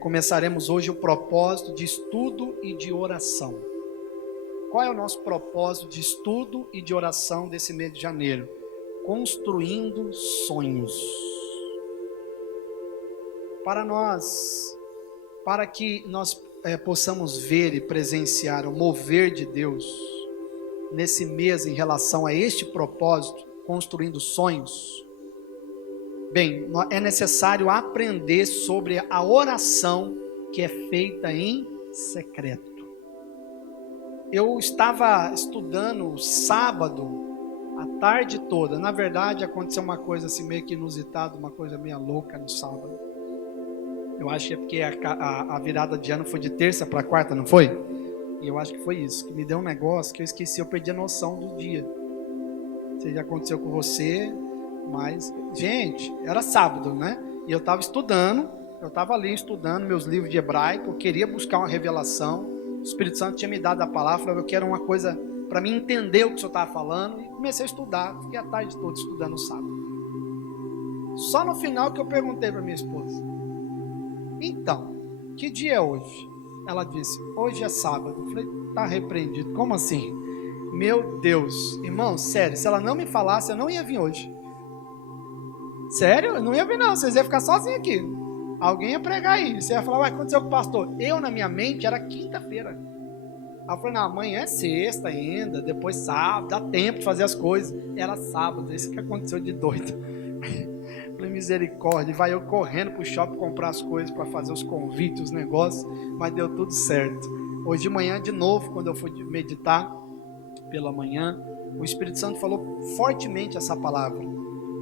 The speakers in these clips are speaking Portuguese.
Começaremos hoje o propósito de estudo e de oração. Qual é o nosso propósito de estudo e de oração desse mês de janeiro? Construindo sonhos. Para que nós possamos ver e presenciar o mover de Deus nesse mês em relação a este propósito, construindo sonhos. Bem, é necessário aprender sobre a oração que é feita em secreto. Eu estava estudando sábado, a tarde toda. Na verdade, aconteceu uma coisa assim meio que inusitada, uma coisa meio louca no sábado. Eu acho que é porque a virada de ano foi de terça para quarta, não foi? E eu acho que foi isso, que me deu um negócio que eu esqueci, eu perdi a noção do dia. Não sei se já aconteceu com você, mas, gente, era sábado, né? E eu estava estudando, eu estava ali estudando meus livros de hebraico, eu queria buscar uma revelação. O Espírito Santo tinha me dado a palavra, falou, eu quero uma coisa para mim entender o que o senhor estava falando, e comecei a estudar, fiquei a tarde toda estudando no sábado. Só no final que eu perguntei para minha esposa, então, que dia é hoje? Ela disse, hoje é sábado. Eu falei, tá repreendido, como assim? Meu Deus, irmão, sério, se ela não me falasse, eu não ia vir hoje. Sério, eu não ia vir não, vocês iam ficar sozinhos aqui. Alguém ia pregar aí, você ia falar, ué, aconteceu com o pastor? Eu, na minha mente, era quinta-feira. Aí eu falei, não, amanhã é sexta ainda, depois sábado, dá tempo de fazer as coisas. Era sábado, isso que aconteceu de doido. Falei, misericórdia, vai eu correndo pro shopping comprar as coisas para fazer os convites, os negócios, mas deu tudo certo. Hoje de manhã, de novo, quando eu fui meditar pela manhã, o Espírito Santo falou fortemente essa palavra,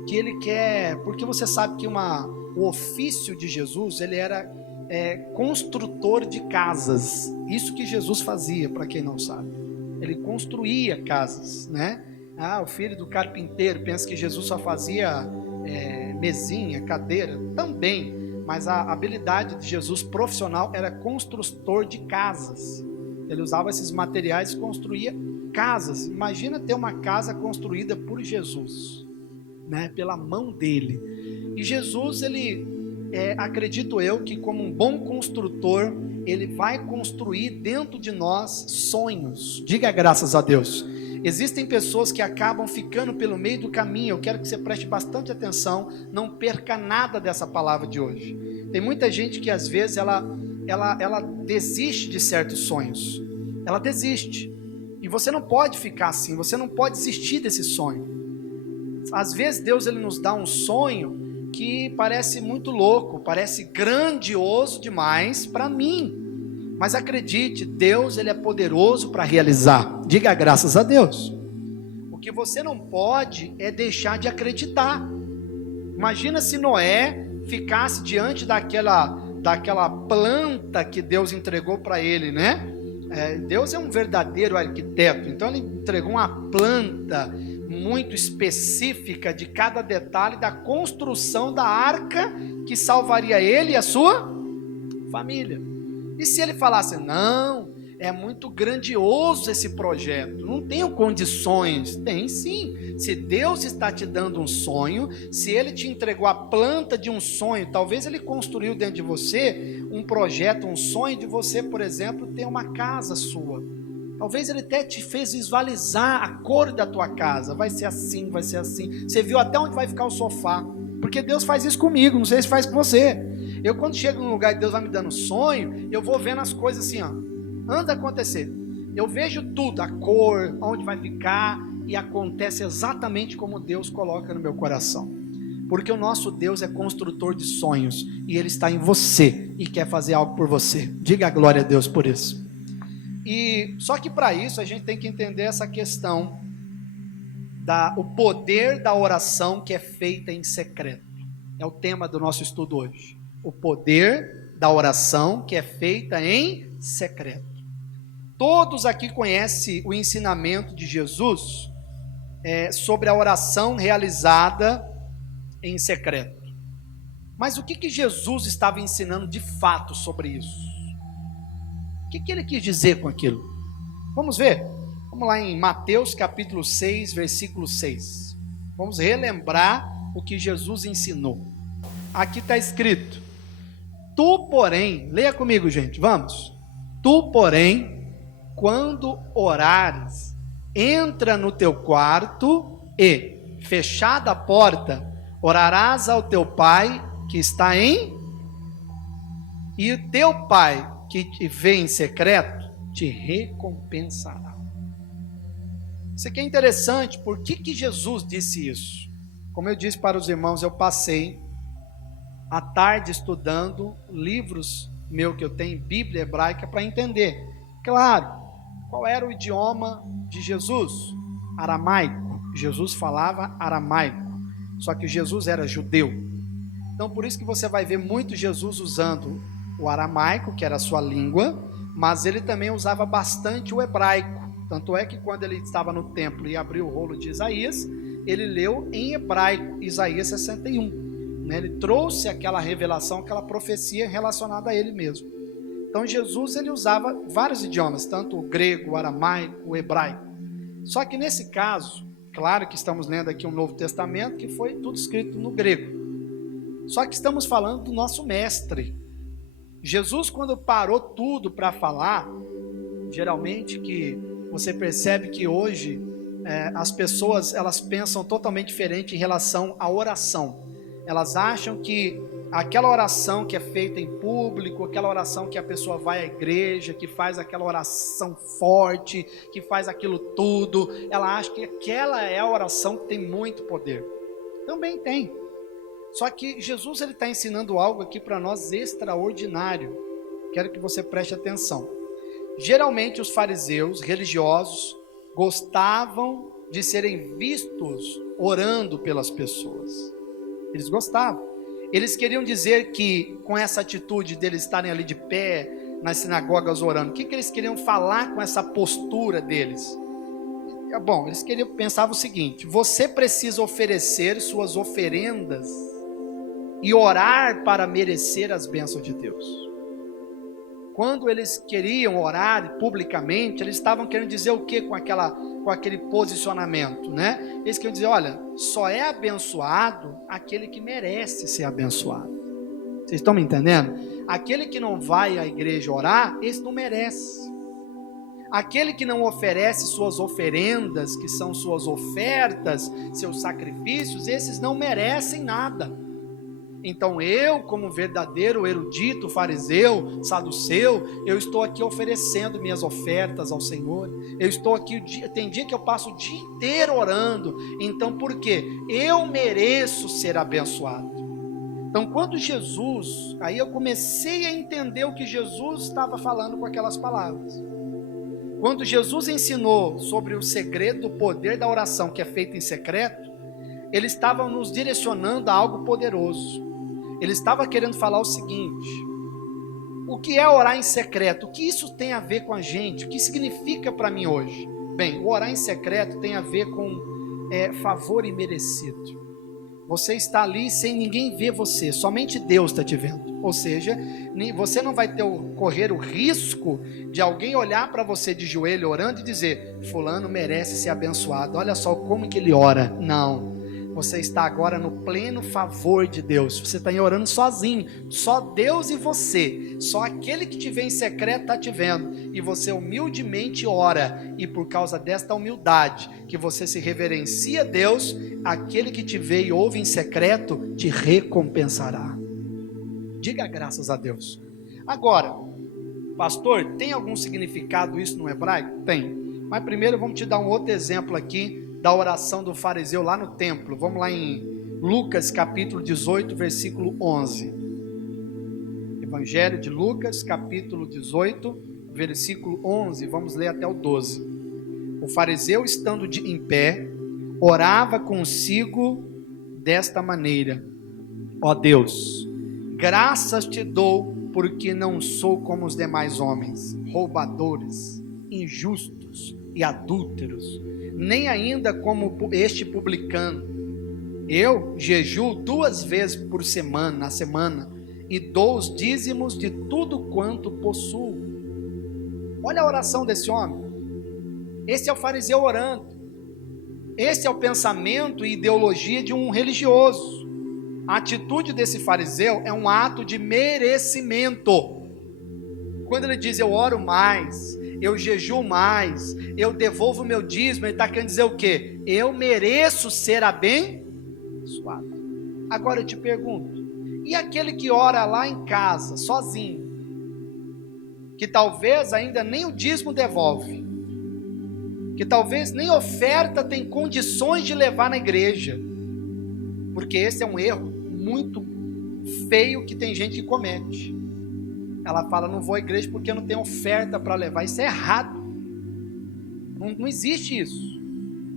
que ele quer, porque você sabe que o ofício de Jesus, ele era construtor de casas. Isso que Jesus fazia, para quem não sabe, ele construía casas, né? O filho do carpinteiro pensa que Jesus só fazia mesinha, cadeira, também, mas a habilidade de Jesus profissional era construtor de casas. Ele usava esses materiais e construía casas. Imagina ter uma casa construída por Jesus, né, pela mão dele. E Jesus, ele, acredito eu, que como um bom construtor, ele vai construir dentro de nós sonhos. Diga graças a Deus. Existem pessoas que acabam ficando pelo meio do caminho. Eu quero que você preste bastante atenção, não perca nada dessa palavra de hoje. Tem muita gente que às vezes ela desiste de certos sonhos. Ela desiste. E você não pode ficar assim, você não pode desistir desse sonho. Às vezes Deus ele nos dá um sonho que parece muito louco, parece grandioso demais para mim. Mas acredite, Deus ele é poderoso para realizar. Diga graças a Deus. O que você não pode é deixar de acreditar. Imagina se Noé ficasse diante daquela planta que Deus entregou para ele, né? Deus é um verdadeiro arquiteto, então ele entregou uma planta muito específica de cada detalhe da construção da arca que salvaria ele e a sua família. E se ele falasse, não, é muito grandioso esse projeto, não tenho condições? Tem sim. Se Deus está te dando um sonho, se ele te entregou a planta de um sonho, talvez ele construiu dentro de você um projeto, um sonho de você, por exemplo, ter uma casa sua. Talvez ele até te fez visualizar a cor da tua casa, vai ser assim, vai ser assim. Você viu até onde vai ficar o sofá, porque Deus faz isso comigo, não sei se faz com você. Eu quando chego num lugar e Deus vai me dando sonho, eu vou vendo as coisas assim, antes de acontecer. Eu vejo tudo, a cor, onde vai ficar, e acontece exatamente como Deus coloca no meu coração. Porque o nosso Deus é construtor de sonhos, e Ele está em você, e quer fazer algo por você. Diga a glória a Deus por isso. E só que para isso a gente tem que entender essa questão, o poder da oração que é feita em secreto. É o tema do nosso estudo hoje. O poder da oração que é feita em secreto. Todos aqui conhecem o ensinamento de Jesus sobre a oração realizada em secreto. Mas o que Jesus estava ensinando de fato sobre isso? O que ele quis dizer com aquilo? Vamos ver? Vamos lá em Mateus capítulo 6, versículo 6. Vamos relembrar o que Jesus ensinou. Aqui está escrito: Tu, porém, leia comigo, gente, vamos. Tu, porém, quando orares, entra no teu quarto e, fechada a porta, orarás ao teu pai que está e o teu pai que te vê em secreto te recompensará. Isso aqui é interessante. Por que Jesus disse isso? Como eu disse para os irmãos, eu passei a tarde estudando livros que eu tenho, Bíblia hebraica, para entender. Claro, qual era o idioma de Jesus? Aramaico. Jesus falava aramaico, só que Jesus era judeu. Então por isso que você vai ver muito Jesus usando o aramaico, que era a sua língua, mas ele também usava bastante o hebraico. Tanto é que quando ele estava no templo e abriu o rolo de Isaías, ele leu em hebraico, Isaías 61. Ele trouxe aquela revelação, aquela profecia relacionada a ele mesmo. Então Jesus ele usava vários idiomas, tanto o grego, o aramaico, o hebraico. Só que nesse caso, claro que estamos lendo aqui um Novo Testamento, que foi tudo escrito no grego. Só que estamos falando do nosso mestre. Jesus, quando parou tudo para falar, geralmente que você percebe que hoje as pessoas elas pensam totalmente diferente em relação à oração. Elas acham que aquela oração que é feita em público, aquela oração que a pessoa vai à igreja, que faz aquela oração forte, que faz aquilo tudo, ela acha que aquela é a oração que tem muito poder. Também tem. Só que Jesus ele está ensinando algo aqui para nós extraordinário. Quero que você preste atenção. Geralmente os fariseus religiosos gostavam de serem vistos orando pelas pessoas. Eles gostavam. Eles queriam dizer que com essa atitude deles estarem ali de pé nas sinagogas orando, o que eles queriam falar com essa postura deles? Bom, eles pensavam o seguinte: você precisa oferecer suas oferendas e orar para merecer as bênçãos de Deus. Quando eles queriam orar publicamente, eles estavam querendo dizer o que com aquele posicionamento, né? Eles queriam dizer, olha, só é abençoado aquele que merece ser abençoado. Vocês estão me entendendo? Aquele que não vai à igreja orar, esse não merece. Aquele que não oferece suas oferendas, que são suas ofertas, seus sacrifícios, esses não merecem nada. Então eu, como verdadeiro erudito, fariseu, saduceu, eu estou aqui oferecendo minhas ofertas ao Senhor. Eu estou aqui, tem dia que eu passo o dia inteiro orando. Então por quê? Eu mereço ser abençoado. Então quando Jesus, aí eu comecei a entender o que Jesus estava falando com aquelas palavras. Quando Jesus ensinou sobre o segredo, o poder da oração que é feita em secreto, ele estava nos direcionando a algo poderoso. Ele estava querendo falar o seguinte: o que é orar em secreto? O que isso tem a ver com a gente? O que significa para mim hoje? Bem, o orar em secreto tem a ver com favor imerecido. Você está ali sem ninguém ver você, somente Deus está te vendo. Ou seja, você não vai correr o risco de alguém olhar para você de joelho orando e dizer, fulano merece ser abençoado, olha só como que ele ora. Não. Você está agora no pleno favor de Deus. Você está orando sozinho, só Deus e você. Só aquele que te vê em secreto está te vendo. E você humildemente ora. E por causa desta humildade, que você se reverencia a Deus, aquele que te vê e ouve em secreto, te recompensará. Diga graças a Deus. Agora, pastor, tem algum significado isso no hebraico? Tem. Mas primeiro vamos te dar um outro exemplo aqui da oração do fariseu lá no templo. Vamos lá em Lucas capítulo 18, versículo 11. Evangelho de Lucas capítulo 18, versículo 11, vamos ler até o 12. O fariseu, estando em pé, orava consigo desta maneira: ó Deus, graças te dou, porque não sou como os demais homens, roubadores, injustos e adúlteros, nem ainda como este publicano. Eu jejuo 2 vezes por semana, na semana, e dou os dízimos de tudo quanto possuo. Olha a oração desse homem. Esse é o fariseu orando. Esse é o pensamento e ideologia de um religioso. A atitude desse fariseu é um ato de merecimento. Quando ele diz eu oro mais, eu jejuo mais, eu devolvo meu dízimo, ele está querendo dizer o quê? Eu mereço ser abençoado. Agora eu te pergunto, e aquele que ora lá em casa, sozinho, que talvez ainda nem o dízimo devolve, que talvez nem oferta tem condições de levar na igreja, porque esse é um erro muito feio que tem gente que comete. Ela fala, não vou à igreja porque eu não tenho oferta para levar. Isso é errado. Não existe isso.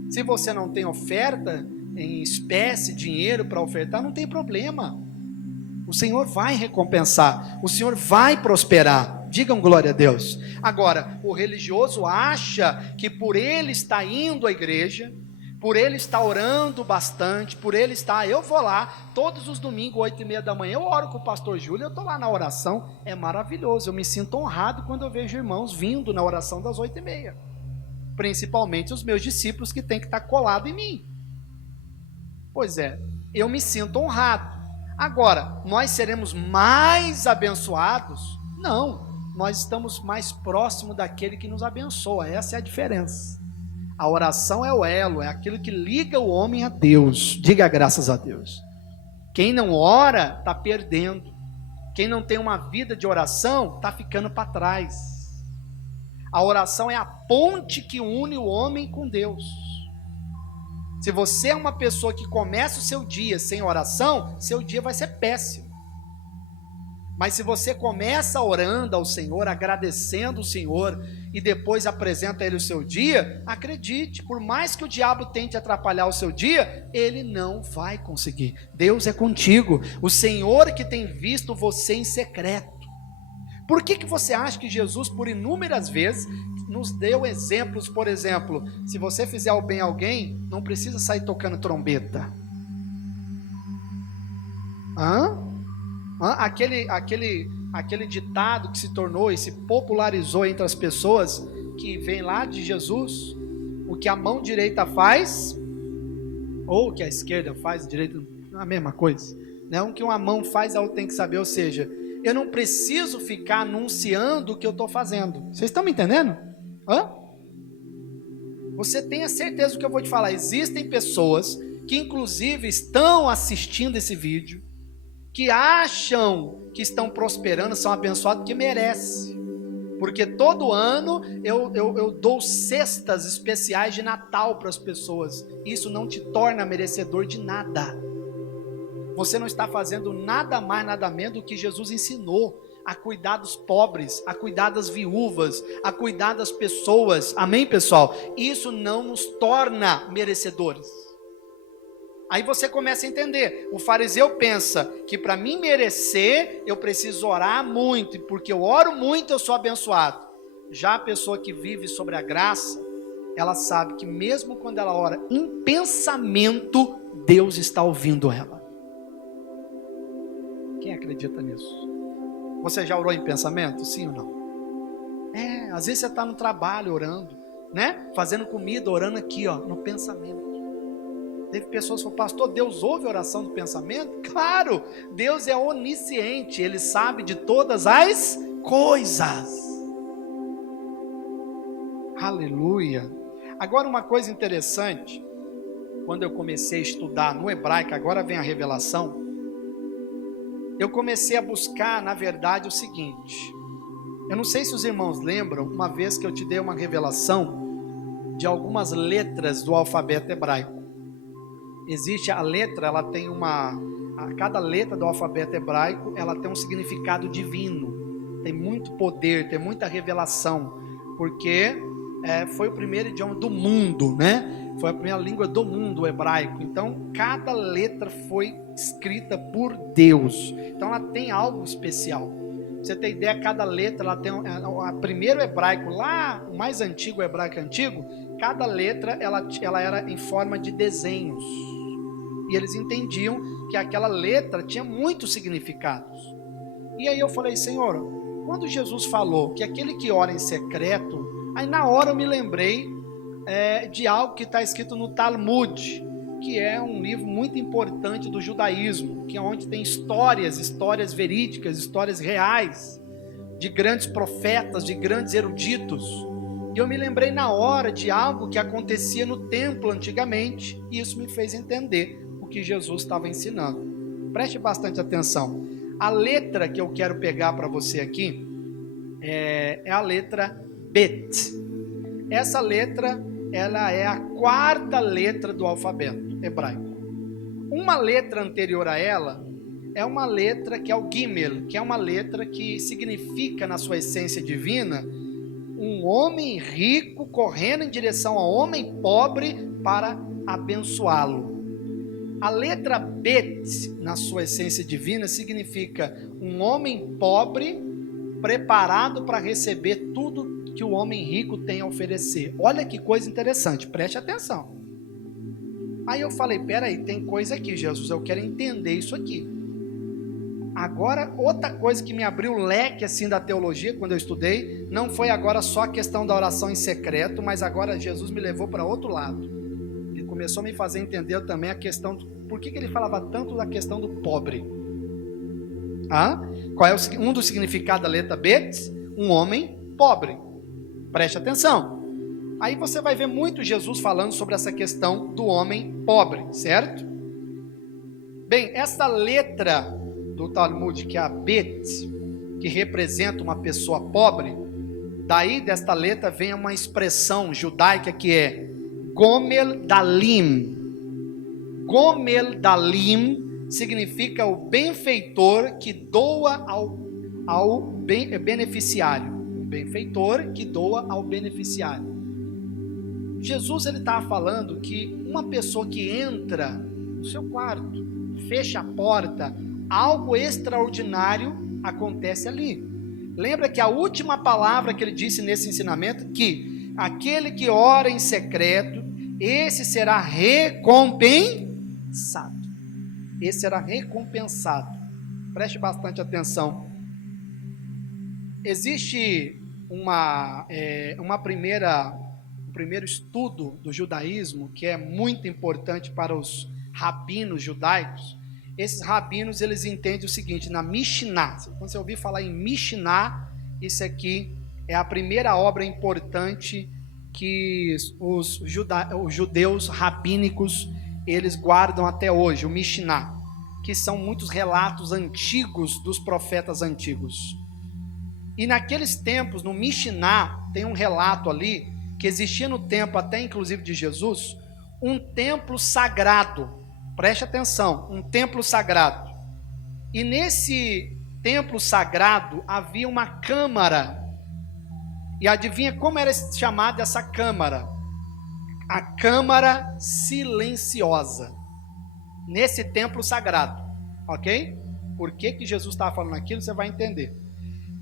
Se você não tem oferta em espécie, dinheiro para ofertar, não tem problema. O Senhor vai recompensar. O Senhor vai prosperar. Digam glória a Deus. Agora, o religioso acha que por ele estar indo à igreja, por ele estar orando bastante, por ele estar, eu vou lá, todos os domingos, 8h30 da manhã, eu oro com o pastor Júlio, eu estou lá na oração, é maravilhoso, eu me sinto honrado quando eu vejo irmãos vindo na oração das 8h30, principalmente os meus discípulos que têm que estar colados em mim. Pois é, eu me sinto honrado. Agora, nós seremos mais abençoados? Não, nós estamos mais próximos daquele que nos abençoa, essa é a diferença. A oração é o elo, é aquilo que liga o homem a Deus. Diga graças a Deus. Quem não ora, está perdendo. Quem não tem uma vida de oração, está ficando para trás. A oração é a ponte que une o homem com Deus. Se você é uma pessoa que começa o seu dia sem oração, seu dia vai ser péssimo. Mas se você começa orando ao Senhor, agradecendo o Senhor, e depois apresenta a Ele o seu dia, acredite, por mais que o diabo tente atrapalhar o seu dia, ele não vai conseguir. Deus é contigo, o Senhor que tem visto você em secreto. Por que você acha que Jesus, por inúmeras vezes, nos deu exemplos? Por exemplo, se você fizer o bem a alguém, não precisa sair tocando trombeta. Aquele ditado que se tornou e se popularizou entre as pessoas, que vem lá de Jesus, o que a mão direita faz, ou o que a esquerda faz, a direita, a mesma coisa, né? O que uma mão faz, a outra tem que saber, ou seja, eu não preciso ficar anunciando o que eu estou fazendo. Vocês estão me entendendo? Você tenha certeza do que eu vou te falar. Existem pessoas que inclusive estão assistindo esse vídeo, que acham que estão prosperando, são abençoados porque merecem, porque todo ano eu dou cestas especiais de Natal para as pessoas. Isso não te torna merecedor de nada. Você não está fazendo nada mais, nada menos do que Jesus ensinou, a cuidar dos pobres, a cuidar das viúvas, a cuidar das pessoas. Amém, pessoal? Isso não nos torna merecedores. Aí você começa a entender, o fariseu pensa que para mim merecer, eu preciso orar muito, e porque eu oro muito eu sou abençoado. Já a pessoa que vive sobre a graça, ela sabe que mesmo quando ela ora em pensamento, Deus está ouvindo ela. Quem acredita nisso? Você já orou em pensamento? Sim ou não? Às vezes você está no trabalho orando, né? Fazendo comida, orando aqui, no pensamento. Teve pessoas que falaram, pastor, Deus ouve a oração do pensamento? Claro, Deus é onisciente, Ele sabe de todas as coisas. Aleluia. Agora uma coisa interessante, quando eu comecei a estudar no hebraico, agora vem a revelação, eu comecei a buscar, na verdade, o seguinte, eu não sei se os irmãos lembram, uma vez que eu te dei uma revelação de algumas letras do alfabeto hebraico. Existe a letra, ela tem cada letra do alfabeto hebraico, ela tem um significado divino, tem muito poder, tem muita revelação, porque foi o primeiro idioma do mundo, né? Foi a primeira língua do mundo, o hebraico. Então, cada letra foi escrita por Deus. Então, ela tem algo especial. Pra você ter ideia, cada letra, ela tem o primeiro hebraico lá, o mais antigo, o hebraico antigo, cada letra, ela era em forma de desenhos. E eles entendiam que aquela letra tinha muitos significados. E aí eu falei, Senhor, quando Jesus falou que aquele que ora em secreto, aí na hora eu me lembrei de algo que está escrito no Talmud, que é um livro muito importante do judaísmo, que é onde tem histórias verídicas, histórias reais, de grandes profetas, de grandes eruditos. E eu me lembrei na hora de algo que acontecia no templo antigamente, e isso me fez entender o que Jesus estava ensinando. Preste bastante atenção. A letra que eu quero pegar para você aqui é a letra Bet. Essa letra, ela é a quarta letra do alfabeto hebraico. Uma letra anterior a ela é uma letra que é o Gimel, que é uma letra que significa, na sua essência divina, um homem rico correndo em direção ao homem pobre para abençoá-lo. A letra Bet, na sua essência divina, significa um homem pobre preparado para receber tudo que o homem rico tem a oferecer. Olha que coisa interessante, preste atenção. Aí eu falei, peraí, tem coisa aqui, Jesus, eu quero entender isso aqui. Agora, outra coisa que me abriu o leque assim da teologia, quando eu estudei, não foi agora só a questão da oração em secreto, mas agora Jesus me levou para outro lado. Ele começou a me fazer entender também a questão, por que ele falava tanto da questão do pobre. Qual é um dos significados da letra Bet? Um homem pobre. Preste atenção. Aí você vai ver muito Jesus falando sobre essa questão do homem pobre, certo? Bem, essa letra do Talmud, que é a Bet, que representa uma pessoa pobre, daí desta letra vem uma expressão judaica que é Gomel Dalim. Gomel Dalim significa o benfeitor que doa ao beneficiário. O benfeitor que doa ao beneficiário. Jesus estava falando que uma pessoa que entra no seu quarto, fecha a porta, algo extraordinário acontece ali. Lembra que a última palavra que ele disse nesse ensinamento, que aquele que ora em secreto, esse será recompensado. Esse será recompensado. Preste bastante atenção. Existe um primeiro estudo do judaísmo que é muito importante para os rabinos judaicos. Esses rabinos, eles entendem o seguinte, na Mishnah, quando você ouvir falar em Mishnah, isso aqui é a primeira obra importante que os judeus rabínicos, eles guardam até hoje, o Mishnah, que são muitos relatos antigos dos profetas antigos. E naqueles tempos, no Mishnah, tem um relato ali, que existia no tempo até inclusive de Jesus, um templo sagrado. Preste atenção, um templo sagrado. E nesse templo sagrado havia uma câmara. E adivinha como era chamada essa câmara? A câmara silenciosa. Nesse templo sagrado, ok? Por que Jesus estava falando aquilo, você vai entender.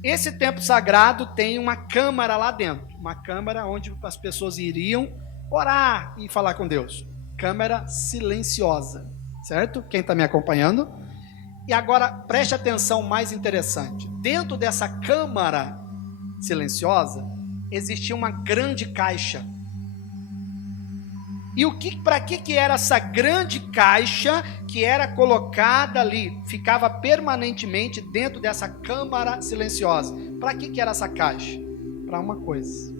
Esse templo sagrado tem uma câmara lá dentro. Uma câmara onde as pessoas iriam orar e falar com Deus. Câmara silenciosa, certo? Quem está me acompanhando? E agora, preste atenção, mais interessante. Dentro dessa câmara silenciosa, existia uma grande caixa. E para que era essa grande caixa que era colocada ali, ficava permanentemente dentro dessa câmara silenciosa? Para que era essa caixa? Para uma coisa.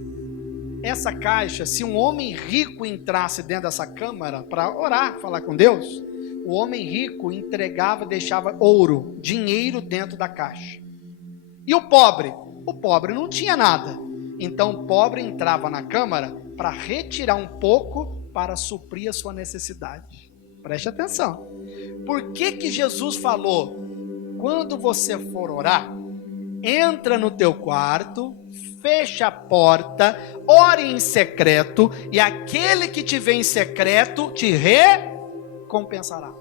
Essa caixa, se um homem rico entrasse dentro dessa câmara para orar, falar com Deus, o homem rico entregava, deixava ouro, dinheiro dentro da caixa. E o pobre? O pobre não tinha nada. Então o pobre entrava na câmara para retirar um pouco para suprir a sua necessidade. Preste atenção. Por que Jesus falou, quando você for orar, entra no teu quarto, fecha a porta, ore em secreto, e aquele que te vê em secreto te recompensará.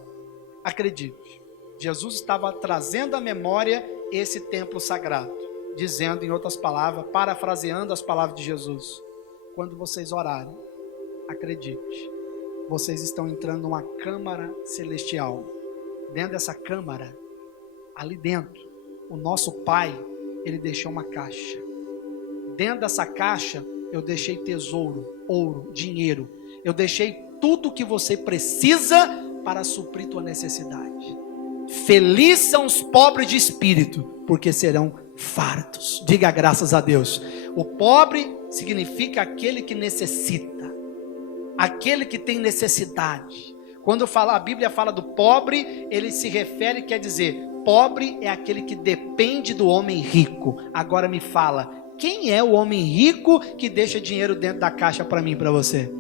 Acredite, Jesus estava trazendo à memória esse templo sagrado, dizendo em outras palavras, parafraseando as palavras de Jesus, quando vocês orarem, acredite, vocês estão entrando numa câmara celestial. Dentro dessa câmara, ali dentro, o nosso Pai, Ele deixou uma caixa. Dentro dessa caixa, eu deixei tesouro, ouro, dinheiro. Eu deixei tudo que você precisa para suprir tua necessidade. Felizes são os pobres de espírito, porque serão fartos. Diga graças a Deus. O pobre significa aquele que necessita, aquele que tem necessidade. Quando a Bíblia fala do pobre, ele se refere, quer dizer, pobre é aquele que depende do homem rico. Agora me fala, quem é o homem rico que deixa dinheiro dentro da caixa para mim e para você?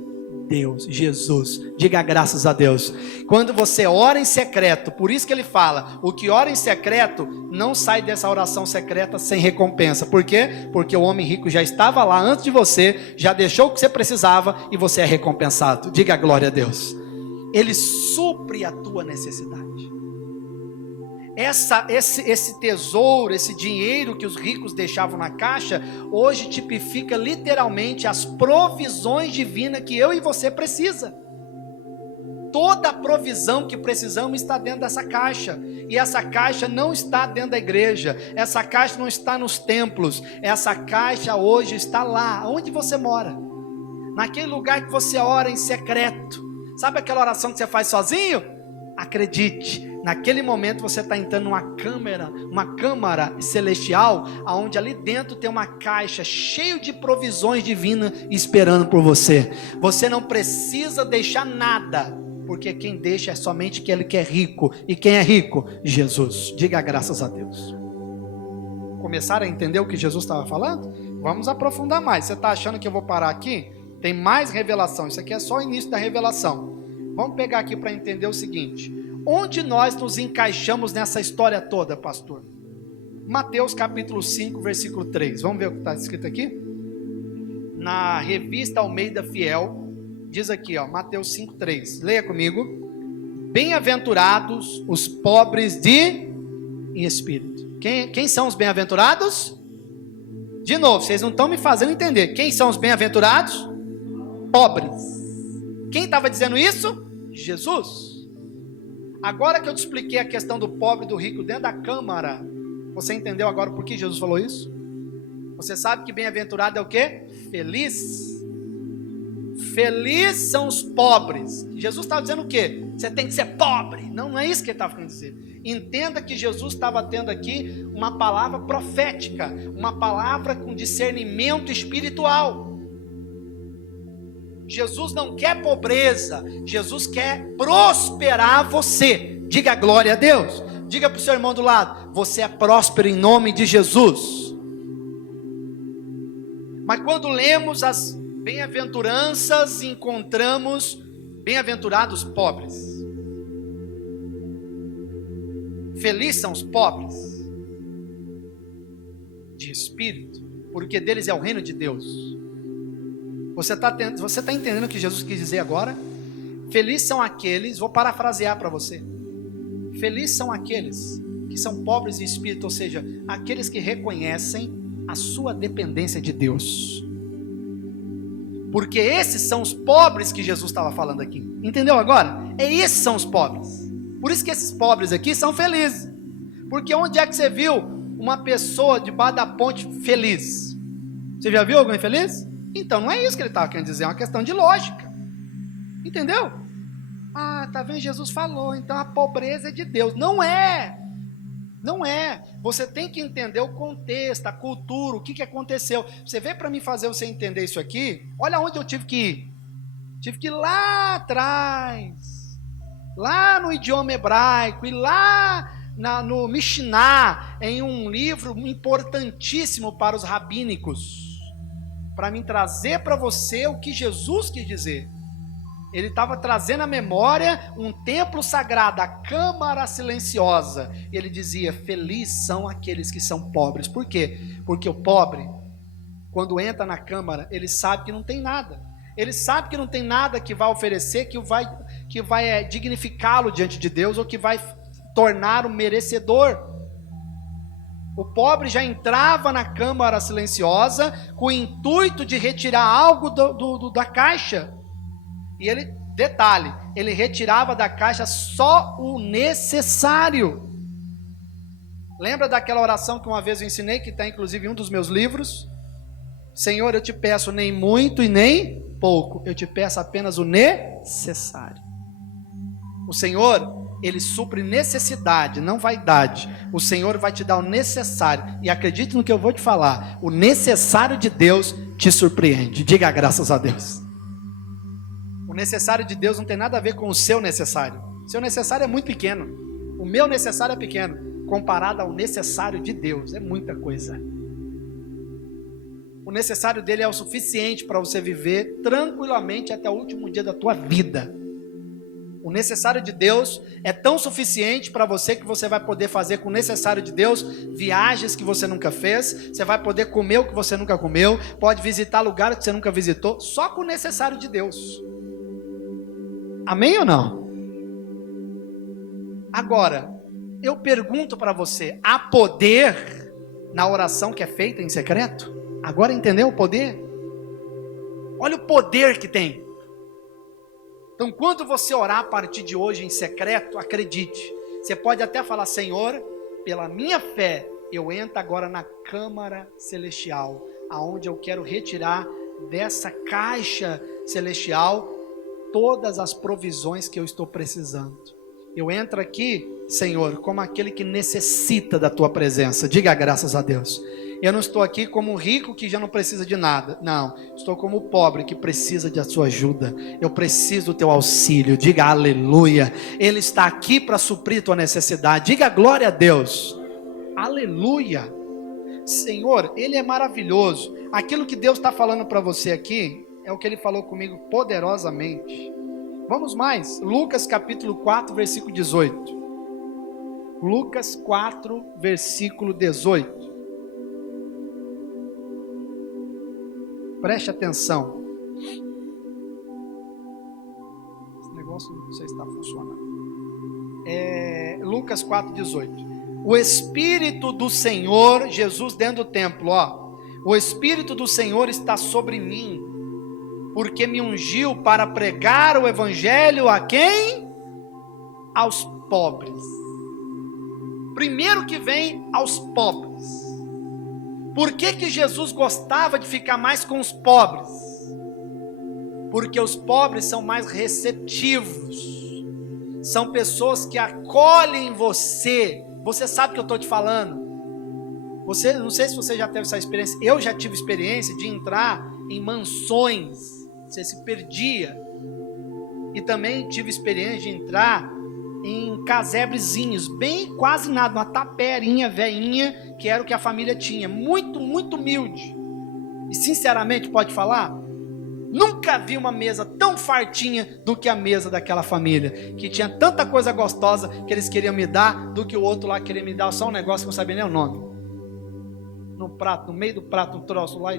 Deus, Jesus. Diga graças a Deus. Quando você ora em secreto, por isso que ele fala, o que ora em secreto não sai dessa oração secreta sem recompensa. Por quê? Porque o homem rico já estava lá antes de você, já deixou o que você precisava e você é recompensado. Diga glória a Deus. Ele supre a tua necessidade. Esse tesouro, esse dinheiro que os ricos deixavam na caixa, hoje tipifica literalmente as provisões divinas que eu e você precisa. Toda a provisão que precisamos está dentro dessa caixa. E essa caixa não está dentro da igreja. Essa caixa não está nos templos. Essa caixa hoje está lá, onde você mora. Naquele lugar que você ora em secreto. Sabe aquela oração que você faz sozinho? Acredite, naquele momento você está entrando numa câmara celestial, onde ali dentro tem uma caixa cheia de provisões divinas esperando por você. Você não precisa deixar nada, porque quem deixa é somente aquele que é rico. E quem é rico? Jesus. Diga graças a Deus. Começaram a entender o que Jesus estava falando? Vamos aprofundar mais. Você está achando que eu vou parar aqui? Tem mais revelação. Isso aqui é só o início da revelação. Vamos pegar aqui para entender o seguinte: onde nós nos encaixamos nessa história toda, pastor? Mateus capítulo 5, versículo 3. Vamos ver o que está escrito aqui? Na revista Almeida Fiel, diz aqui, ó, Mateus 5, 3. Leia comigo. Bem-aventurados os pobres em espírito. Quem são os bem-aventurados? De novo, vocês não estão me fazendo entender. Quem são os bem-aventurados? Pobres. Quem estava dizendo isso? Jesus. Agora que eu te expliquei a questão do pobre e do rico dentro da câmara, você entendeu agora por que Jesus falou isso? Você sabe que bem-aventurado é o quê? Feliz. Feliz são os pobres. Jesus estava dizendo o quê? Você tem que ser pobre. Não é isso que ele estava querendo dizer. Entenda que Jesus estava tendo aqui uma palavra profética, uma palavra com discernimento espiritual. Jesus não quer pobreza, Jesus quer prosperar você. Diga glória a Deus. Diga para o seu irmão do lado: você é próspero em nome de Jesus. Mas quando lemos as bem-aventuranças, encontramos bem-aventurados pobres. Felizes são os pobres de espírito, porque deles é o reino de Deus. Você está entendendo o que Jesus quis dizer agora? Felizes são aqueles, vou parafrasear para você. Felizes são aqueles que são pobres de espírito, ou seja, aqueles que reconhecem a sua dependência de Deus. Porque esses são os pobres que Jesus estava falando aqui. Entendeu agora? Esses são os pobres. Por isso que esses pobres aqui são felizes. Porque onde é que você viu uma pessoa debaixo da ponte feliz? Você já viu alguém feliz? Então não é isso que ele estava querendo dizer, é uma questão de lógica. Entendeu? Tá vendo? Jesus falou, então a pobreza é de Deus. Não é. Não é. Você tem que entender o contexto, a cultura, o que aconteceu. Você veio para mim fazer você entender isso aqui. Olha onde eu tive que ir. Tive que ir lá atrás, lá no idioma hebraico, e lá no Mishnah, em um livro importantíssimo para os rabínicos, para mim trazer para você o que Jesus quis dizer. Ele estava trazendo à memória um templo sagrado, a câmara silenciosa. Ele dizia: felizes são aqueles que são pobres. Por quê? Porque o pobre, quando entra na câmara, ele sabe que não tem nada. Ele sabe que não tem nada que vai oferecer, que vai dignificá-lo diante de Deus, ou que vai torná-lo merecedor. O pobre já entrava na câmara silenciosa com o intuito de retirar algo da caixa. E ele, detalhe, ele retirava da caixa só o necessário. Lembra daquela oração que uma vez eu ensinei, que está inclusive em um dos meus livros? Senhor, eu te peço nem muito e nem pouco, eu te peço apenas o necessário. necessário. O Senhor, Ele supre necessidade, não vaidade. O Senhor vai te dar o necessário. E acredite no que eu vou te falar. O necessário de Deus te surpreende. Diga graças a Deus. O necessário de Deus não tem nada a ver com o seu necessário. O seu necessário é muito pequeno. O meu necessário é pequeno. Comparado ao necessário de Deus. É muita coisa. O necessário dele é o suficiente para você viver tranquilamente até o último dia da tua vida. O necessário de Deus é tão suficiente para você que você vai poder fazer com o necessário de Deus viagens que você nunca fez, você vai poder comer o que você nunca comeu, pode visitar lugares que você nunca visitou, só com o necessário de Deus. Amém ou não? Agora, eu pergunto para você, há poder na oração que é feita em secreto? Agora entendeu o poder? Olha o poder que tem. Então, quando você orar a partir de hoje em secreto, acredite, você pode até falar: Senhor, pela minha fé, eu entro agora na câmara celestial, aonde eu quero retirar dessa caixa celestial todas as provisões que eu estou precisando. Eu entro aqui, Senhor, como aquele que necessita da tua presença. Diga graças a Deus. Eu não estou aqui como um rico que já não precisa de nada. Não, estou como o pobre que precisa de sua ajuda. Eu preciso do teu auxílio. Diga aleluia. Ele está aqui para suprir tua necessidade. Diga glória a Deus. Aleluia. Senhor, Ele é maravilhoso. Aquilo que Deus está falando para você aqui é o que Ele falou comigo poderosamente. Vamos mais. Lucas capítulo 4, versículo 18. Lucas 4, versículo 18. Preste atenção. Esse negócio não sei se está funcionando. Lucas 4,18. O Espírito do Senhor, Jesus dentro do templo, o Espírito do Senhor está sobre mim, porque me ungiu para pregar o Evangelho a quem? Aos pobres. Primeiro que vem aos pobres. Por que Jesus gostava de ficar mais com os pobres? Porque os pobres são mais receptivos, são pessoas que acolhem você. Você sabe o que eu estou te falando? Não sei se você já teve essa experiência. Eu já tive experiência de entrar em mansões, você se perdia. E também tive experiência de entrar em casebrezinhos, bem quase nada, uma taperinha veinha, que era o que a família tinha, muito, muito humilde. E sinceramente, pode falar, nunca vi uma mesa tão fartinha do que a mesa daquela família, que tinha tanta coisa gostosa que eles queriam me dar, do que o outro lá queria me dar só um negócio que eu não sabia nem o nome. No prato, no meio do prato, um troço lá,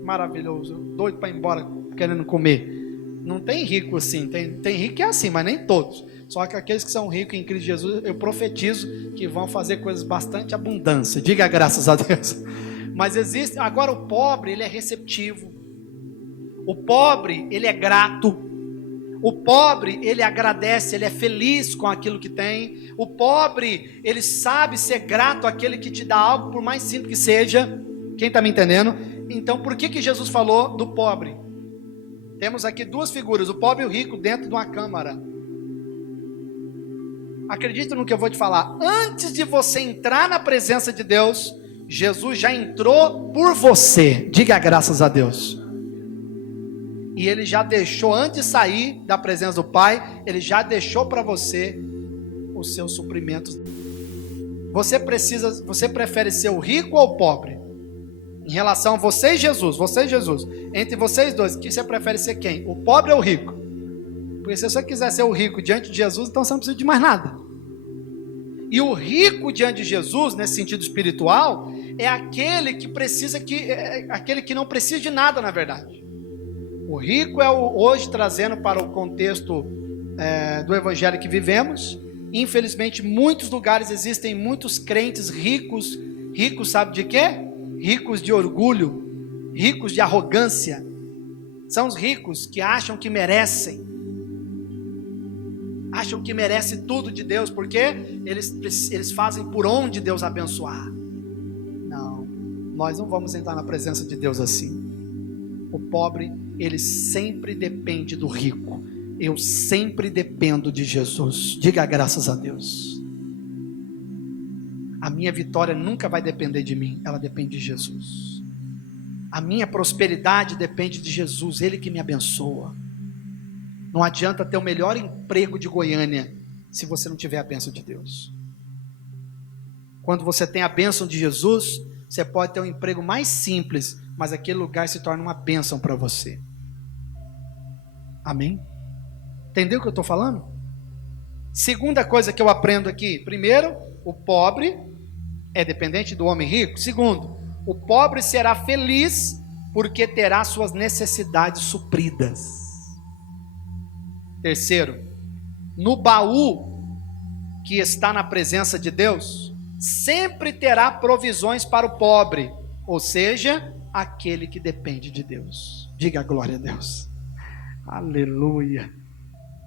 maravilhoso, doido para ir embora, querendo comer. Não tem rico assim, tem rico que é assim, mas nem todos. Só que aqueles que são ricos em Cristo Jesus, eu profetizo que vão fazer coisas bastante abundância. Diga graças a Deus. Mas existe, agora o pobre, ele é receptivo. O pobre, ele é grato. O pobre, ele agradece, ele é feliz com aquilo que tem. O pobre, ele sabe ser grato àquele que te dá algo, por mais simples que seja. Quem está me entendendo? Então, por que Jesus falou do pobre? Temos aqui duas figuras, o pobre e o rico, dentro de uma câmara. Acredita no que eu vou te falar. Antes de você entrar na presença de Deus, Jesus já entrou por você. Diga graças a Deus. E Ele já deixou, antes de sair da presença do Pai, Ele já deixou para você os seus suprimentos. Você prefere ser o rico ou o pobre? Em relação a você e Jesus, entre vocês dois, que você prefere ser quem? O pobre ou o rico? Porque se você quiser ser o rico diante de Jesus, então você não precisa de mais nada. E o rico diante de Jesus, nesse sentido espiritual, é aquele que aquele que não precisa de nada, na verdade. O rico é hoje, trazendo para o contexto do evangelho que vivemos, infelizmente, em muitos lugares existem muitos crentes ricos. Ricos sabe de quê? Ricos de orgulho, ricos de arrogância. São os ricos que acham que merecem tudo de Deus, porque eles fazem por onde Deus abençoar. Não, nós não vamos entrar na presença de Deus assim. O pobre, ele sempre depende do rico. Eu sempre dependo de Jesus. Diga graças a Deus. A minha vitória nunca vai depender de mim, ela depende de Jesus. A minha prosperidade depende de Jesus, Ele que me abençoa. Não adianta ter o melhor emprego de Goiânia se você não tiver a bênção de Deus. Quando você tem a bênção de Jesus, você pode ter um emprego mais simples, mas aquele lugar se torna uma bênção para você. Amém? Entendeu o que eu estou falando? Segunda coisa que eu aprendo aqui. Primeiro, o pobre é dependente do homem rico. Segundo, o pobre será feliz porque terá suas necessidades supridas. Terceiro, no baú que está na presença de Deus, sempre terá provisões para o pobre, ou seja, aquele que depende de Deus. Diga glória a Deus. Aleluia.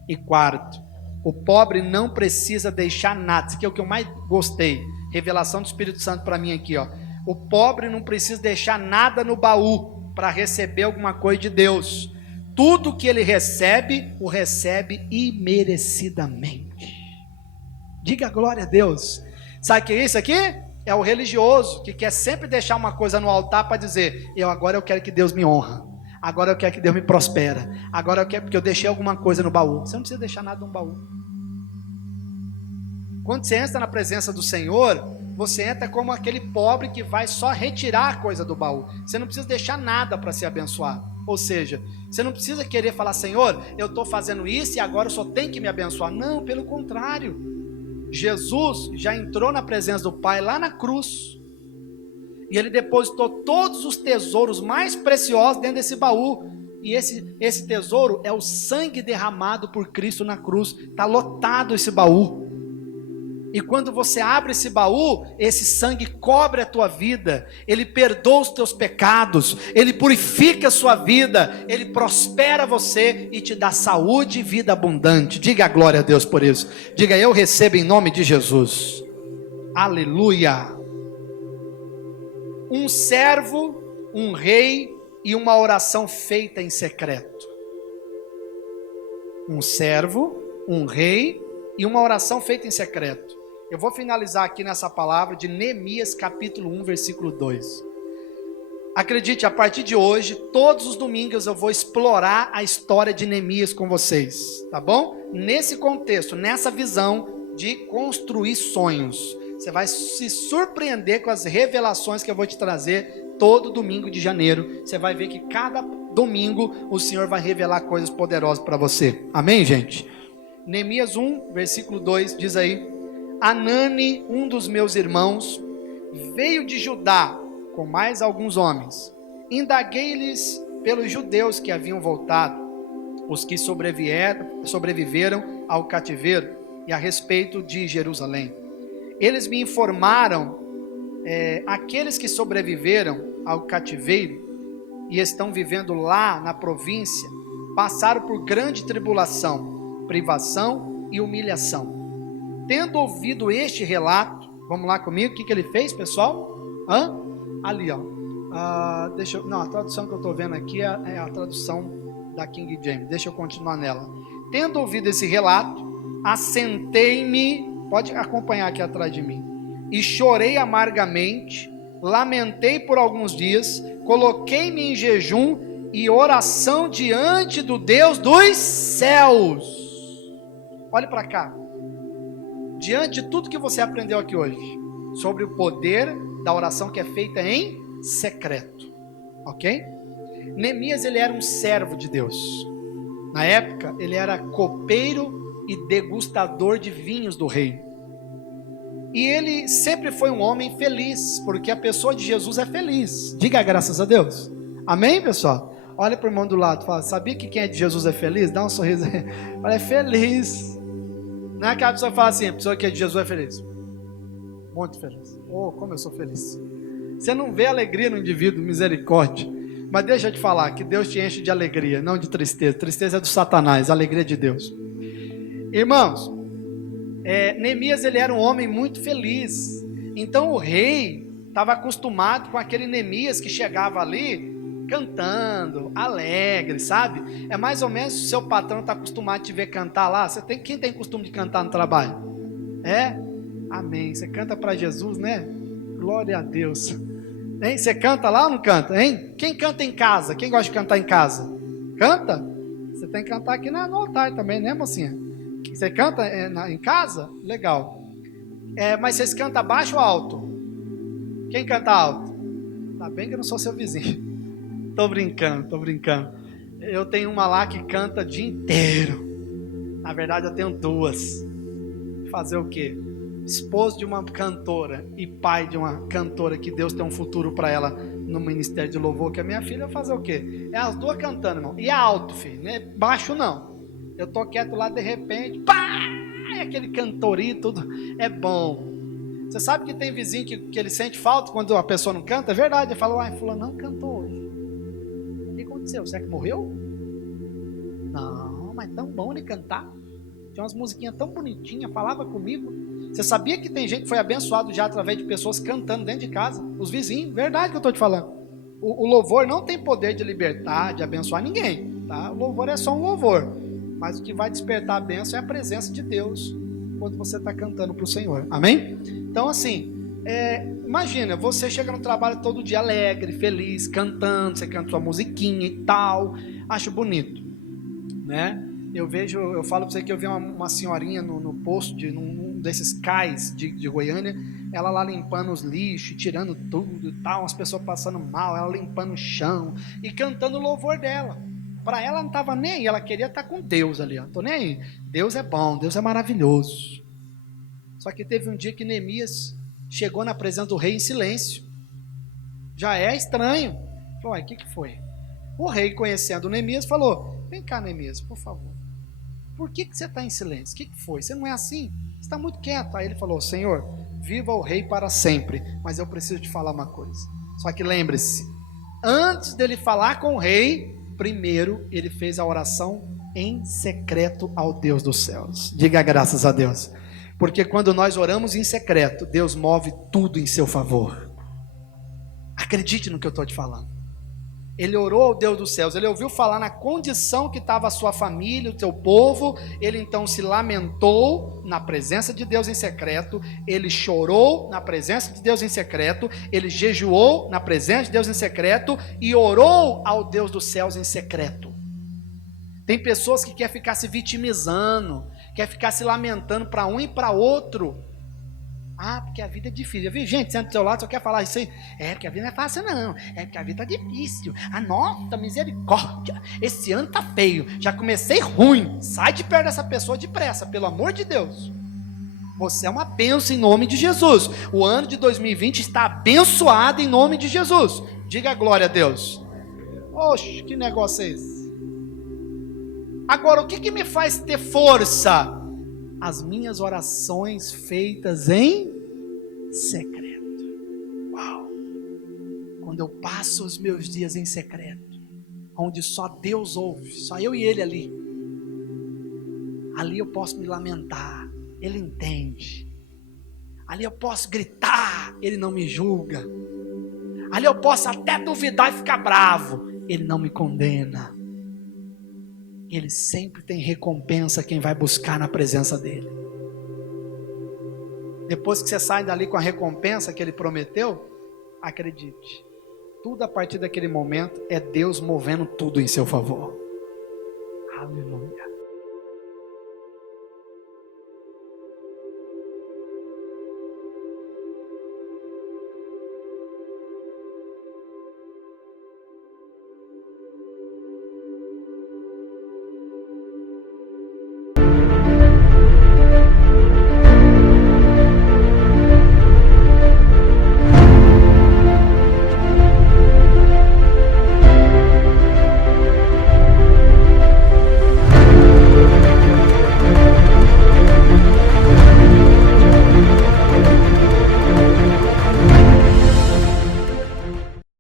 E quarto, o pobre não precisa deixar nada. Isso aqui é o que eu mais gostei. Revelação do Espírito Santo para mim aqui, ó. O pobre não precisa deixar nada no baú para receber alguma coisa de Deus. Tudo que ele recebe, o recebe imerecidamente. Diga glória a Deus. Sabe o que é isso aqui? É o religioso que quer sempre deixar uma coisa no altar para dizer: agora eu quero que Deus me honra. Agora eu quero que Deus me prospera. Agora eu quero porque eu deixei alguma coisa no baú. Você não precisa deixar nada no baú. Quando você entra na presença do Senhor, você entra como aquele pobre que vai só retirar a coisa do baú. Você não precisa deixar nada para ser abençoado. Ou seja, você não precisa querer falar: Senhor, eu estou fazendo isso e agora eu só tenho que me abençoar. Não, pelo contrário. Jesus já entrou na presença do Pai lá na cruz. E Ele depositou todos os tesouros mais preciosos dentro desse baú. E esse tesouro é o sangue derramado por Cristo na cruz. Está lotado esse baú. E quando você abre esse baú, esse sangue cobre a tua vida. Ele perdoa os teus pecados. Ele purifica a sua vida. Ele prospera você e te dá saúde e vida abundante. Diga a glória a Deus por isso. Diga: eu recebo em nome de Jesus. Aleluia. Um servo, um rei e uma oração feita em secreto. Um servo, um rei e uma oração feita em secreto. Eu vou finalizar aqui nessa palavra de Neemias capítulo 1, versículo 2. Acredite, a partir de hoje, todos os domingos eu vou explorar a história de Neemias com vocês, tá bom? Nesse contexto, nessa visão de construir sonhos. Você vai se surpreender com as revelações que eu vou te trazer todo domingo de janeiro. Você vai ver que cada domingo o Senhor vai revelar coisas poderosas para você. Amém, gente? Neemias 1, versículo 2 diz aí: Anani, um dos meus irmãos, veio de Judá com mais alguns homens. Indaguei-lhes pelos judeus que haviam voltado, os que sobreviveram ao cativeiro, e a respeito de Jerusalém. Eles me informaram, aqueles que sobreviveram ao cativeiro e estão vivendo lá na província, passaram por grande tribulação, privação e humilhação. Tendo ouvido este relato, vamos lá comigo, o que ele fez, pessoal? Ali, ó. A tradução que eu estou vendo aqui é a tradução da King James. Deixa eu continuar nela. Tendo ouvido esse relato, assentei-me, pode acompanhar aqui atrás de mim, e chorei amargamente, lamentei por alguns dias, coloquei-me em jejum e oração diante do Deus dos céus. Olhe para cá. Diante de tudo que você aprendeu aqui hoje, sobre o poder da oração que é feita em secreto, ok? Neemias, ele era um servo de Deus. Na época, ele era copeiro e degustador de vinhos do rei. E ele sempre foi um homem feliz, porque a pessoa de Jesus é feliz. Diga graças a Deus. Amém, pessoal? Olha para o irmão do lado, fala: sabia que quem é de Jesus é feliz? Dá um sorriso aí. Fala: é feliz. Não é aquela pessoa que fala assim: a pessoa que é de Jesus é feliz. Muito feliz. Oh, como eu sou feliz. Você não vê alegria no indivíduo, misericórdia. Mas deixa eu te falar, que Deus te enche de alegria, não de tristeza. Tristeza é do Satanás, alegria é de Deus. Irmãos, Neemias, ele era um homem muito feliz. Então o rei estava acostumado com aquele Neemias que chegava ali, cantando, alegre, sabe? É mais ou menos se o seu patrão está acostumado a te ver cantar lá. Quem tem costume de cantar no trabalho? É? Amém. Você canta para Jesus, né? Glória a Deus. Hein? Você canta lá ou não canta? Hein? Quem canta em casa? Quem gosta de cantar em casa? Canta? Você tem que cantar aqui no altar também, né, mocinha? Você canta em casa? Legal. Mas vocês cantam baixo ou alto? Quem canta alto? Tá bem que eu não sou seu vizinho. Tô brincando. Eu tenho uma lá que canta o dia inteiro. Na verdade, eu tenho duas. Fazer o quê? Esposo de uma cantora e pai de uma cantora que Deus tem um futuro para ela no ministério de louvor, que é minha filha, fazer o quê? É as duas cantando, irmão. E é alto, filho, não é baixo não. Eu tô quieto lá, de repente, pá! É aquele cantorinho, tudo é bom. Você sabe que tem vizinho que ele sente falta quando a pessoa não canta? É verdade, ele fala, fulano não cantou hoje. O que aconteceu? Será que morreu? Não, mas tão bom ele cantar. Tinha umas musiquinhas tão bonitinhas, falava comigo. Você sabia que tem gente que foi abençoado já através de pessoas cantando dentro de casa? Os vizinhos, verdade que eu estou te falando. O louvor não tem poder de libertar, de abençoar ninguém, tá? O louvor é só um louvor. Mas o que vai despertar a bênção é a presença de Deus quando você está cantando para o Senhor. Amém? Então assim, imagina, você chega no trabalho todo dia alegre, feliz, cantando, você canta sua musiquinha e tal. Acho bonito, né? Eu falo para você que eu vi uma senhorinha no posto, num desses cais de Goiânia, ela lá limpando os lixos, tirando tudo e tal, umas pessoas passando mal, ela limpando o chão e cantando o louvor dela. Para ela não estava nem aí, ela queria estar com Deus ali, ó. Tô nem aí. Deus é bom, Deus é maravilhoso. Só que teve um dia que Neemias chegou na presença do rei em silêncio. Já é estranho. Falou, o que foi? O rei, conhecendo Neemias, falou, vem cá, Neemias, por favor. Por que você está em silêncio? O que foi? Você não é assim? Você está muito quieto. Aí ele falou, Senhor, viva o rei para sempre, mas eu preciso te falar uma coisa. Só que lembre-se, antes dele falar com o rei, primeiro ele fez a oração em secreto ao Deus dos céus. Diga graças a Deus. Porque quando nós oramos em secreto, Deus move tudo em seu favor. Acredite no que eu estou te falando. Ele orou ao Deus dos céus, ele ouviu falar na condição que estava a sua família, o seu povo, ele então se lamentou na presença de Deus em secreto, ele chorou na presença de Deus em secreto, ele jejuou na presença de Deus em secreto e orou ao Deus dos céus em secreto. Tem pessoas que querem ficar se vitimizando, quer ficar se lamentando para um e para outro. Porque a vida é difícil. Eu vi gente sendo do seu lado, só quer falar isso aí. Porque a vida não é fácil não. Porque a vida é difícil. Nossa, misericórdia. Esse ano tá feio. Já comecei ruim. Sai de perto dessa pessoa depressa, pelo amor de Deus. Você é uma bênção em nome de Jesus. O ano de 2020 está abençoado em nome de Jesus. Diga glória a Deus. Oxe, que negócio é esse? Agora, o que me faz ter força? As minhas orações feitas em secreto. Uau! Quando eu passo os meus dias em secreto, onde só Deus ouve, só eu e Ele ali eu posso me lamentar, Ele entende. Ali eu posso gritar, Ele não me julga. Ali eu posso até duvidar e ficar bravo, Ele não me condena. Ele sempre tem recompensa a quem vai buscar na presença dele. Depois que você sai dali com a recompensa que ele prometeu, acredite, tudo a partir daquele momento é Deus movendo tudo em seu favor. Aleluia.